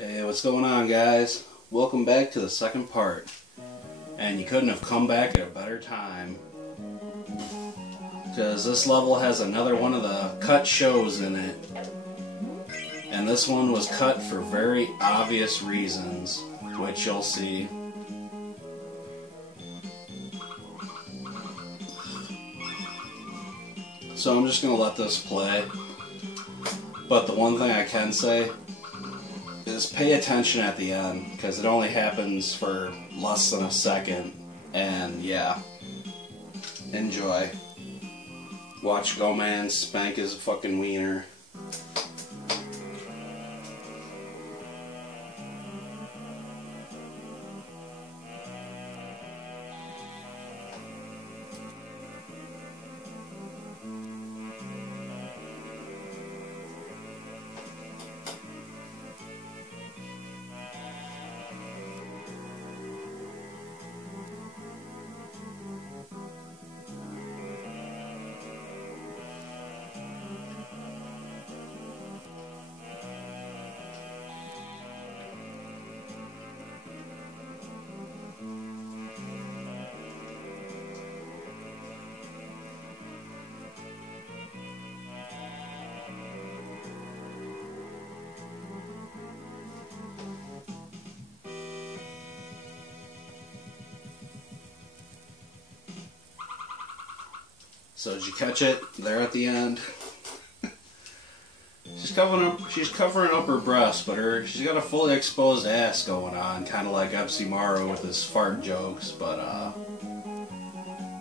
Hey, what's going on, guys? Welcome back to the second part. And you couldn't have come back at a better time, because this level has another one of the cut shows in it. And this one was cut for very obvious reasons, which you'll see. So I'm just going to let this play. But the one thing I can say is pay attention at the end, because it only happens for less than a second. And yeah, enjoy. Watch Goemon spank his fucking wiener. So did you catch it there at the end? She's covering up her breast, but she's got a fully exposed ass going on, kind of like Epsimaru with his fart jokes. But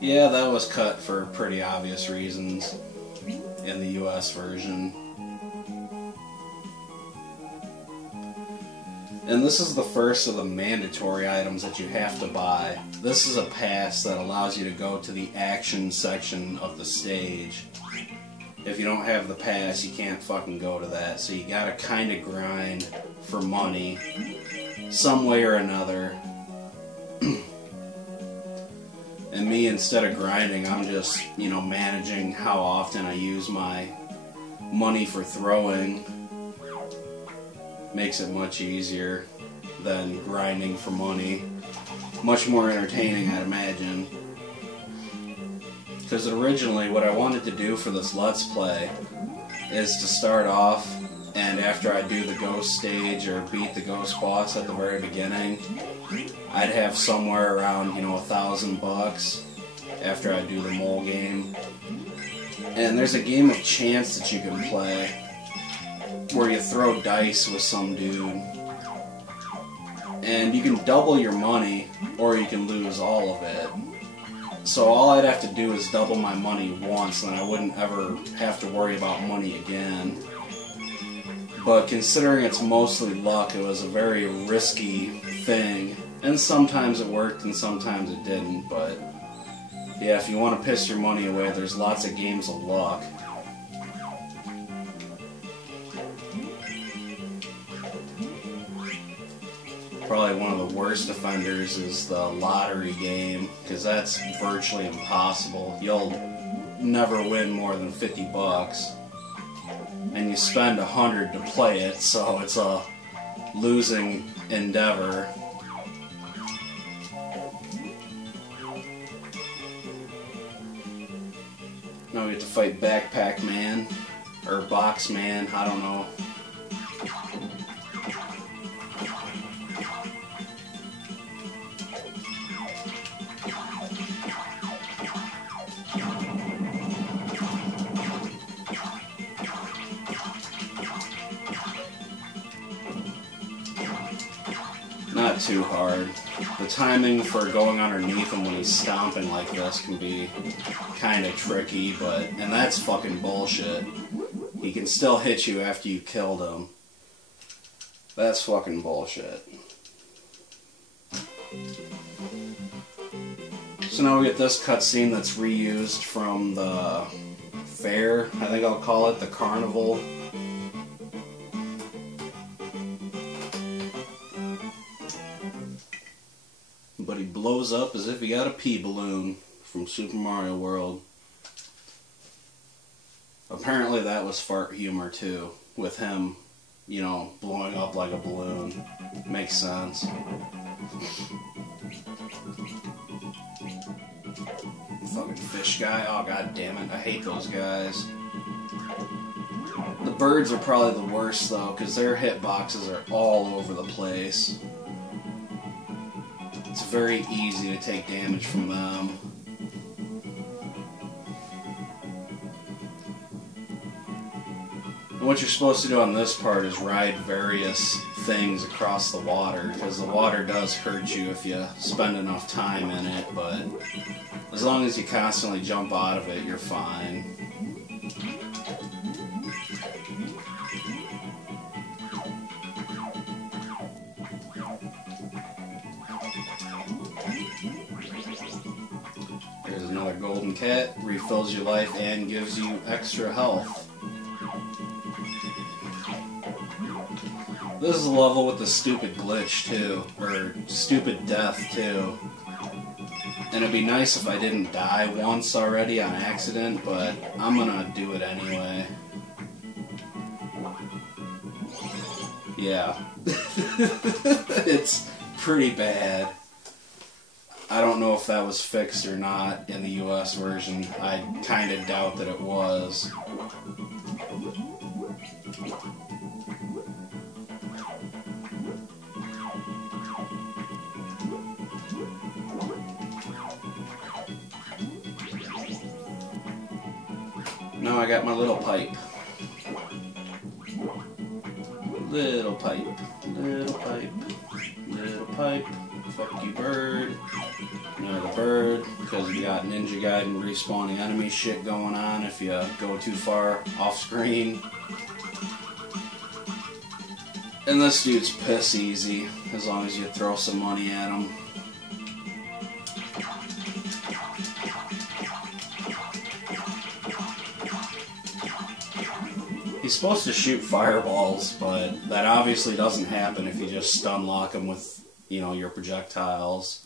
yeah, that was cut for pretty obvious reasons in the US version. And this is the first of the mandatory items that you have to buy. This is a pass that allows you to go to the action section of the stage. If you don't have the pass, you can't fucking go to that. So you gotta kinda grind for money, some way or another. And me, instead of grinding, I'm just, managing how often I use my money for throwing. Makes it much easier than grinding for money. Much more entertaining, I'd imagine. Because originally what I wanted to do for this Let's Play is to start off, and after I do the ghost stage or beat the ghost boss at the very beginning, I'd have somewhere around, $1,000 after I do the mole game. And there's a game of chance that you can play where you throw dice with some dude, and you can double your money or you can lose all of it. So all I'd have to do is double my money once, and I wouldn't ever have to worry about money again. But considering it's mostly luck, it was a very risky thing, and sometimes it worked and sometimes it didn't. But yeah, if you want to piss your money away, there's lots of games of luck. Probably one of the worst offenders is the lottery game, because that's virtually impossible. You'll never win more than $50, and you spend $100 to play it, so it's a losing endeavor. Now we have to fight Backpack Man, or Box Man, I don't know. Not too hard. The timing for going underneath him when he's stomping like this can be kind of tricky, and that's fucking bullshit. He can still hit you after you killed him. That's fucking bullshit. So now we get this cutscene that's reused from the fair, I think I'll call it, the carnival. But he blows up as if he got a pea balloon from Super Mario World. Apparently that was fart humor too, with him you know, blowing up like a balloon. Makes sense. Fucking fish guy. Oh, god damn it. I hate those guys. The birds are probably the worst, though, because their hitboxes are all over the place. It's very easy to take damage from them. And what you're supposed to do on this part is ride various things across the water, because the water does hurt you if you spend enough time in it, but as long as you constantly jump out of it, you're fine. There's another golden cat, refills your life and gives you extra health. This is a level with the stupid glitch too, or stupid death too. And it'd be nice if I didn't die once already on accident, but I'm gonna do it anyway. Yeah. It's pretty bad. I don't know if that was fixed or not in the US version. I kinda doubt that it was. Now I got my little pipe. Little pipe. Little pipe. Little pipe. Fuck you, bird. Another bird, because we got Ninja Gaiden respawning enemy shit going on if you go too far off screen. And this dude's piss easy, as long as you throw some money at him. He's supposed to shoot fireballs, but that obviously doesn't happen if you just stun lock him with, you know, your projectiles.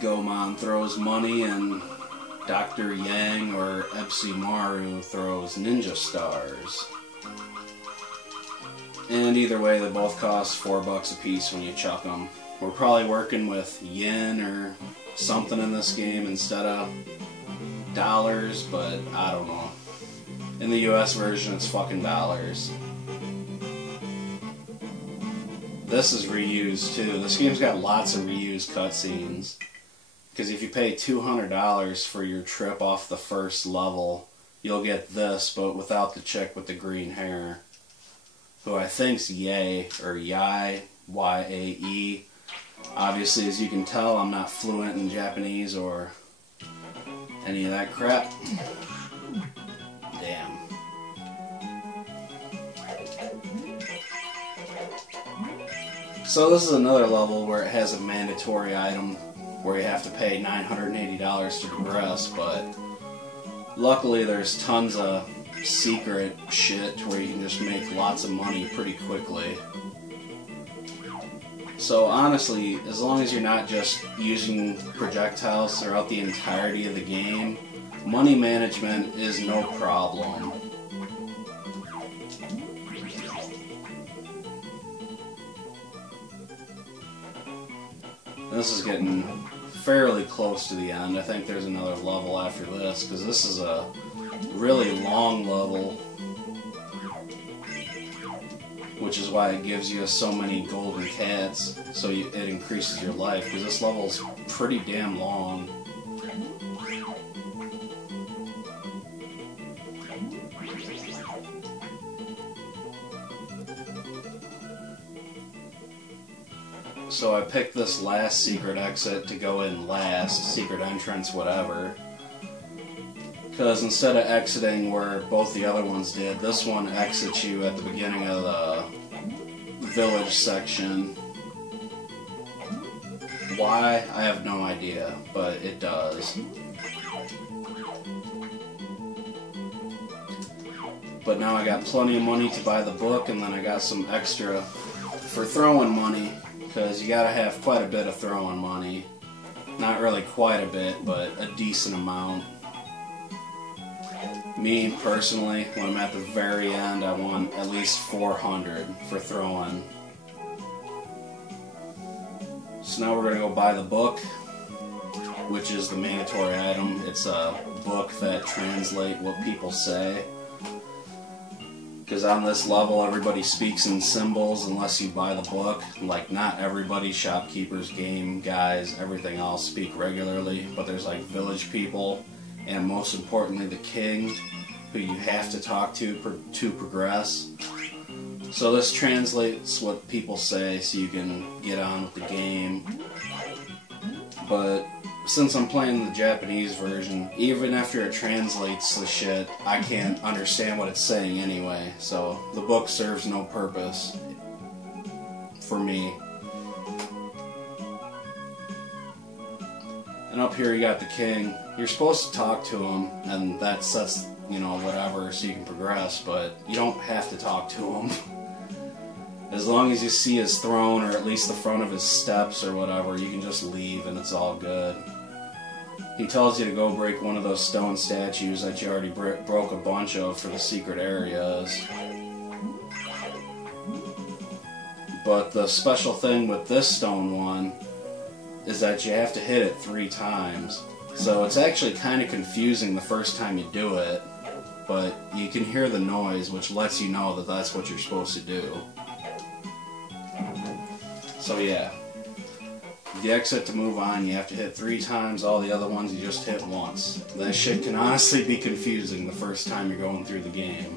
Goemon throws money and Dr. Yang or Epsimaru throws ninja stars. And either way, they both cost $4 a piece when you chuck them. We're probably working with yen or something in this game instead of dollars, but I don't know. In the US version, it's fucking dollars. This is reused too. This game's got lots of reused cutscenes. Because if you pay $200 for your trip off the first level, you'll get this, but without the chick with the green hair, who I think's Yae, or Yae, Y-A-E. Obviously, as you can tell, I'm not fluent in Japanese or any of that crap. Damn. So this is another level where it has a mandatory item where you have to pay $980 to progress, but luckily there's tons of secret shit where you can just make lots of money pretty quickly. So honestly, as long as you're not just using projectiles throughout the entirety of the game, money management is no problem. This is getting fairly close to the end. I think there's another level after this, because this is a really long level, which is why it gives you so many golden cats, so it increases your life, because this level's pretty damn long. So I picked this last secret exit to go in last, secret entrance, whatever. Because instead of exiting where both the other ones did, this one exits you at the beginning of the village section. Why? I have no idea, but it does. But now I got plenty of money to buy the book, and then I got some extra for throwing money. Because you gotta have quite a bit of throwing money. Not really quite a bit, but a decent amount. Me, personally, when I'm at the very end, I want at least 400 for throwing. So now we're going to go buy the book, which is the mandatory item. It's a book that translates what people say. Because on this level, everybody speaks in symbols unless you buy the book. Like, not everybody, shopkeepers, game guys, everything else speak regularly. But there's like village people, and most importantly the king, who you have to talk to progress. So this translates what people say so you can get on with the game. But since I'm playing the Japanese version, even after it translates the shit, I can't understand what it's saying anyway. So the book serves no purpose for me. And up here you got the king. You're supposed to talk to him, and that sets, you know, whatever, so you can progress, but you don't have to talk to him. As long as you see his throne, or at least the front of his steps or whatever, you can just leave and it's all good. He tells you to go break one of those stone statues that you already broke a bunch of for the secret areas. But the special thing with this stone one is that you have to hit it 3 times. So it's actually kind of confusing the first time you do it, but you can hear the noise, which lets you know that that's what you're supposed to do. So yeah, the exit to move on, you have to hit 3 times. All the other ones you just hit once. That shit can honestly be confusing the first time you're going through the game.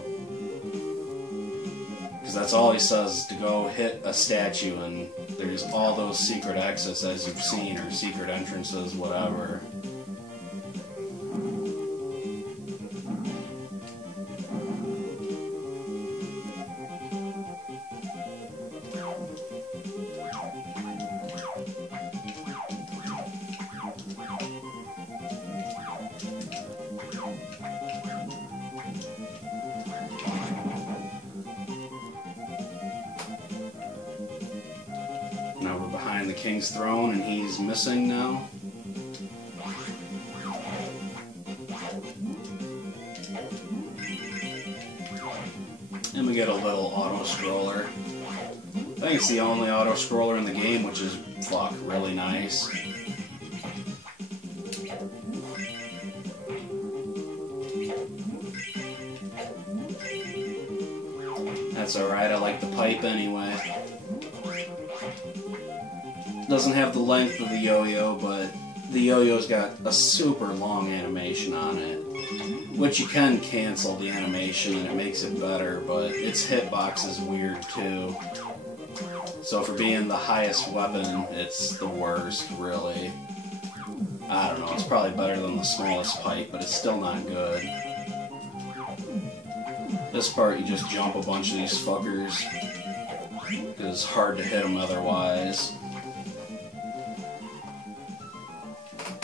Because that's all he says, is to go hit a statue, and there's all those secret exits as you've seen, or secret entrances, whatever. Now we're behind the king's throne, and he's missing now. And we get a little auto-scroller. I think it's the only auto-scroller in the game, which is, fuck, really nice. That's alright, I like the pipe anyway. Doesn't have the length of the yo-yo, but the yo-yo's got a super long animation on it, which you can cancel the animation and it makes it better, but its hitbox is weird too. So for being the highest weapon, it's the worst, really. I don't know, it's probably better than the smallest pipe, but it's still not good. This part, you just jump a bunch of these fuckers, because it's hard to hit them otherwise.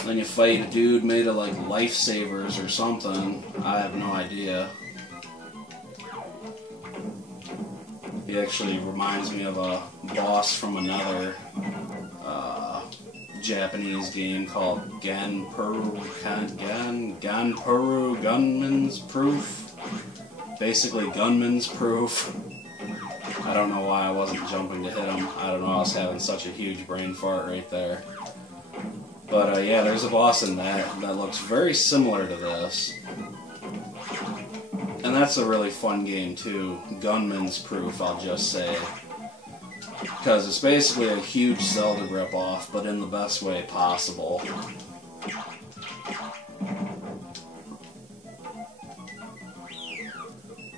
Then you fight a dude made of like lifesavers or something. I have no idea. He actually reminds me of a boss from another Japanese game called Ganbare Gunman's Proof. Basically Gunman's Proof. I don't know why I wasn't jumping to hit him. I don't know, I was having such a huge brain fart right there. But yeah, there's a boss in that looks very similar to this. And that's a really fun game too. Gunman's Proof, I'll just say. Because it's basically a huge Zelda ripoff, but in the best way possible.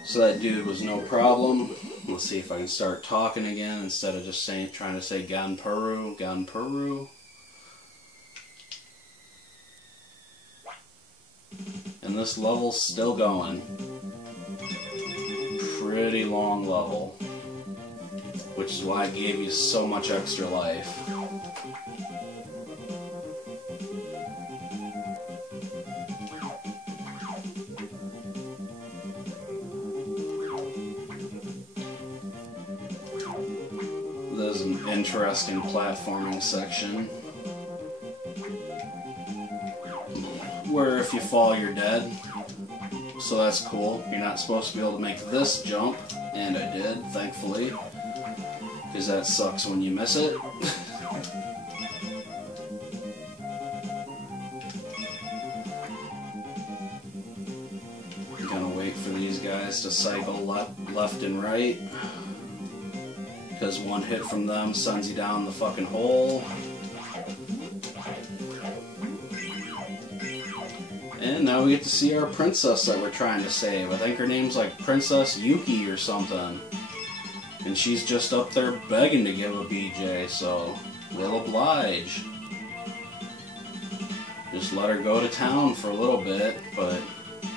So that dude was no problem. Let's see if I can start talking again instead of just trying to say Ganparu, Ganparu. And this level's still going. Pretty long level. Which is why I gave you so much extra life. There's an interesting platforming section where if you fall, you're dead. So that's cool. You're not supposed to be able to make this jump, and I did, thankfully. Because that sucks when you miss it. I'm gonna wait for these guys to cycle left and right. Because one hit from them sends you down the fucking hole. And now we get to see our princess that we're trying to save. I think her name's like Princess Yuki or something. And she's just up there begging to give a BJ, so we'll oblige. Just let her go to town for a little bit, but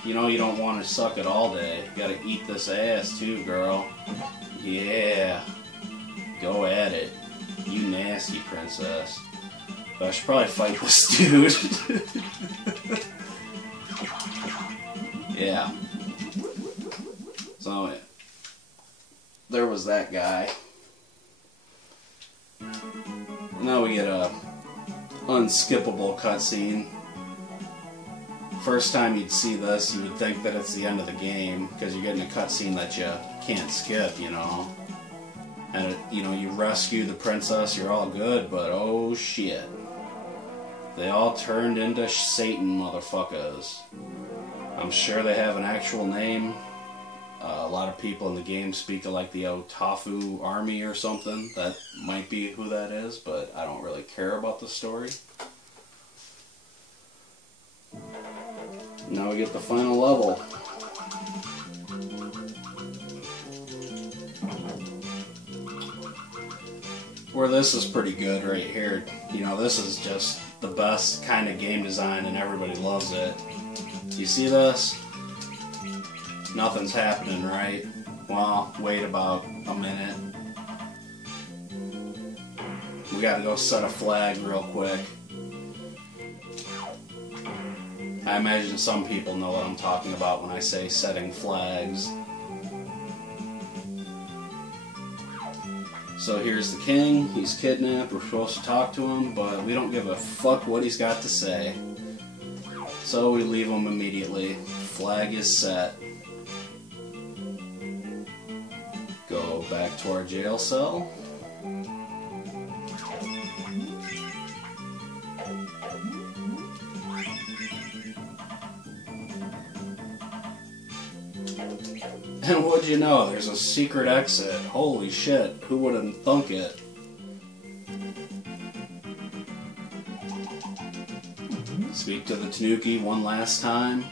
you know you don't want to suck it all day. You gotta eat this ass too, girl. Yeah. Go at it. You nasty princess. But I should probably fight this dude. Yeah. So, there was that guy. Now we get a unskippable cutscene. First time you'd see this, you would think that it's the end of the game, because you're getting a cutscene that you can't skip, you know. And, you know, you rescue the princess, you're all good, but oh shit. They all turned into Satan motherfuckers. I'm sure they have an actual name. A lot of people in the game speak of like the Otafu army or something. That might be who that is, but I don't really care about the story. Now we get the final level. Where this is pretty good right here. You know, this is just the best kind of game design and everybody loves it. You see this? Nothing's happening, right? Well, wait about a minute. We gotta go set a flag real quick. I imagine some people know what I'm talking about when I say setting flags. So here's the king, he's kidnapped, we're supposed to talk to him, but we don't give a fuck what he's got to say. So we leave him immediately. Flag is set. Go back to our jail cell. And what'd you know? There's a secret exit. Holy shit, who would've thunk it? Speak to the Tanuki one last time.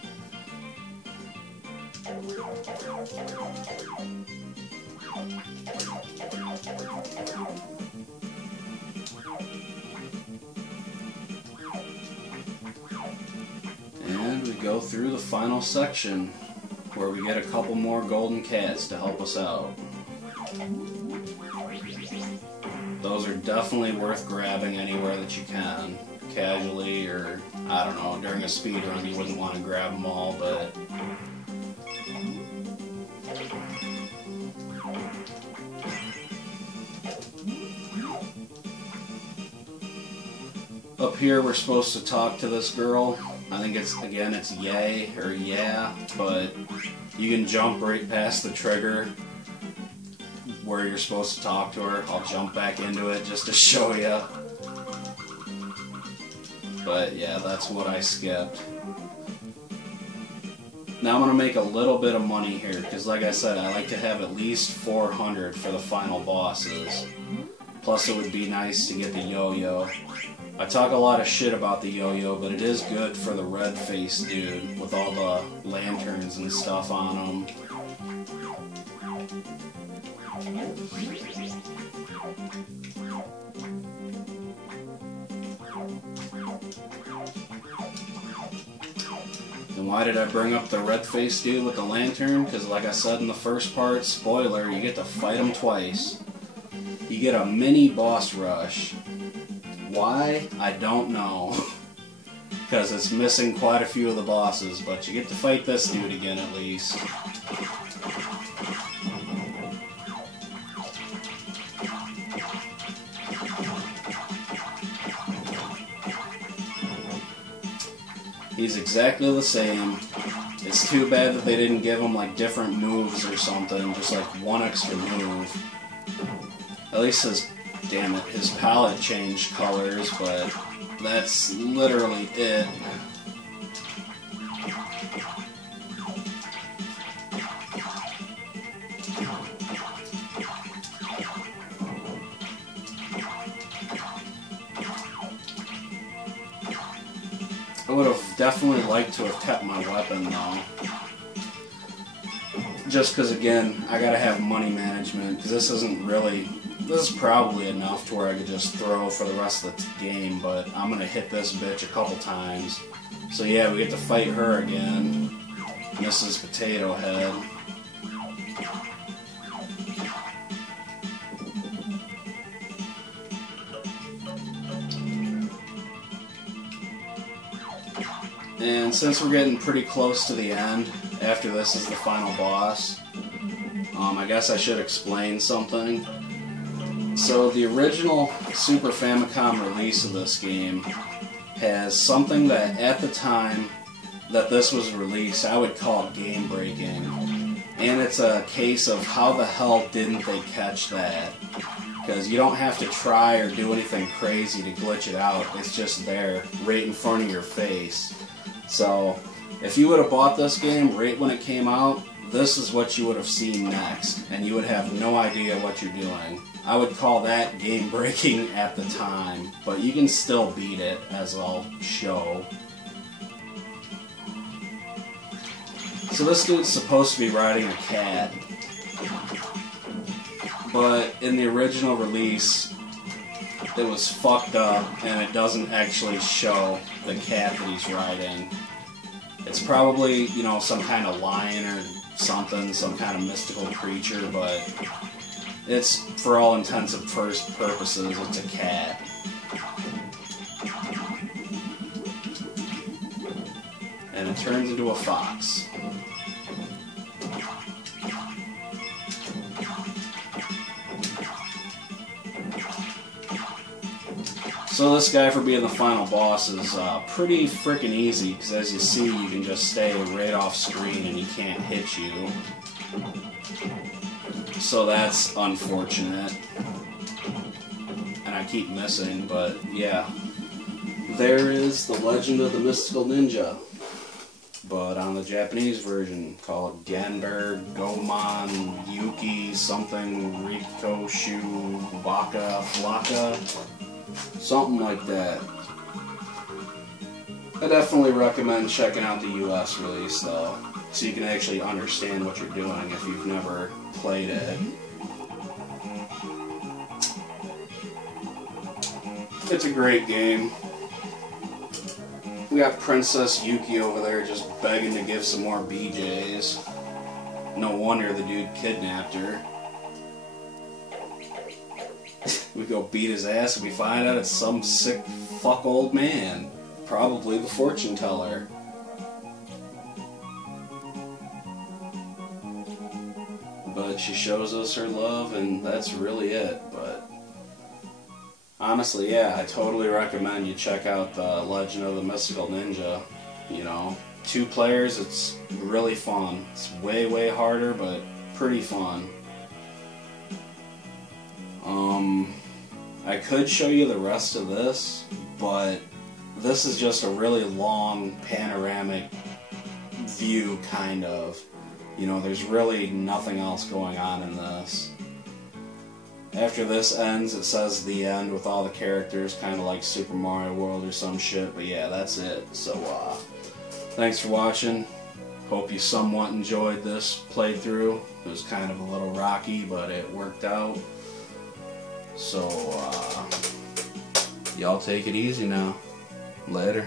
And we go through the final section, where we get a couple more golden cats to help us out. Those are definitely worth grabbing anywhere that you can. Casually, or, I don't know, during a speed run you wouldn't want to grab them all, but... Up here we're supposed to talk to this girl. I think it's, again, it's yay, or yeah, but you can jump right past the trigger where you're supposed to talk to her. I'll jump back into it just to show you. But yeah, that's what I skipped. Now I'm going to make a little bit of money here, because like I said, I like to have at least 400 for the final bosses. Plus it would be nice to get the yo-yo. I talk a lot of shit about the yo-yo, but it is good for the red-faced dude with all the lanterns and stuff on them. And why did I bring up the red-faced dude with the lantern? Because like I said in the first part, spoiler, you get to fight him twice. You get a mini boss rush. Why? I don't know. Because it's missing quite a few of the bosses, but you get to fight this dude again at least. He's exactly the same It's too bad that they didn't give him like different moves or something, just like one extra move. At least his palette changed colors, but that's literally it. I would have definitely liked to have kept my weapon though. Just because, again, I gotta have money management, because this is probably enough to where I could just throw for the rest of the game, but I'm gonna hit this bitch a couple times. So yeah, we get to fight her again. Mrs. Potato Head. And since we're getting pretty close to the end, after this is the final boss, I guess I should explain something. So the original Super Famicom release of this game has something that at the time that this was released I would call game breaking. And it's a case of how the hell didn't they catch that? Because you don't have to try or do anything crazy to glitch it out, it's just there, right in front of your face. So, if you would have bought this game right when it came out, this is what you would have seen next, and you would have no idea what you're doing. I would call that game breaking at the time, but you can still beat it, as I'll show. So this dude's supposed to be riding a cat, but in the original release, it was fucked up, and it doesn't actually show the cat that he's riding. It's probably, you know, some kind of lion or something, some kind of mystical creature, but it's, for all intents and purposes, it's a cat. And it turns into a fox. So this guy, for being the final boss, is pretty freaking easy, because as you see, you can just stay right off screen and he can't hit you. So that's unfortunate. And I keep missing, but yeah. There is the Legend of the Mystical Ninja. But on the Japanese version, called Ganbare Goemon Yuki something Riko Shu Waka Flaka. Something like that. I definitely recommend checking out the US release though, so you can actually understand what you're doing if you've never played it. It's a great game. We got Princess Yuki over there just begging to give some more BJs. No wonder the dude kidnapped her. We go beat his ass and we find out it's some sick fuck old man. Probably the fortune teller. But she shows us her love and that's really it. But honestly, yeah, I totally recommend you check out the Legend of the Mystical Ninja. You know, 2 players, it's really fun. It's way, way harder, but pretty fun. I could show you the rest of this, but this is just a really long panoramic view, kind of. You know, there's really nothing else going on in this. After this ends, it says the end with all the characters, kind of like Super Mario World or some shit, but yeah, that's it. So, thanks for watching. Hope you somewhat enjoyed this playthrough. It was kind of a little rocky, but it worked out. So, y'all take it easy now. Later.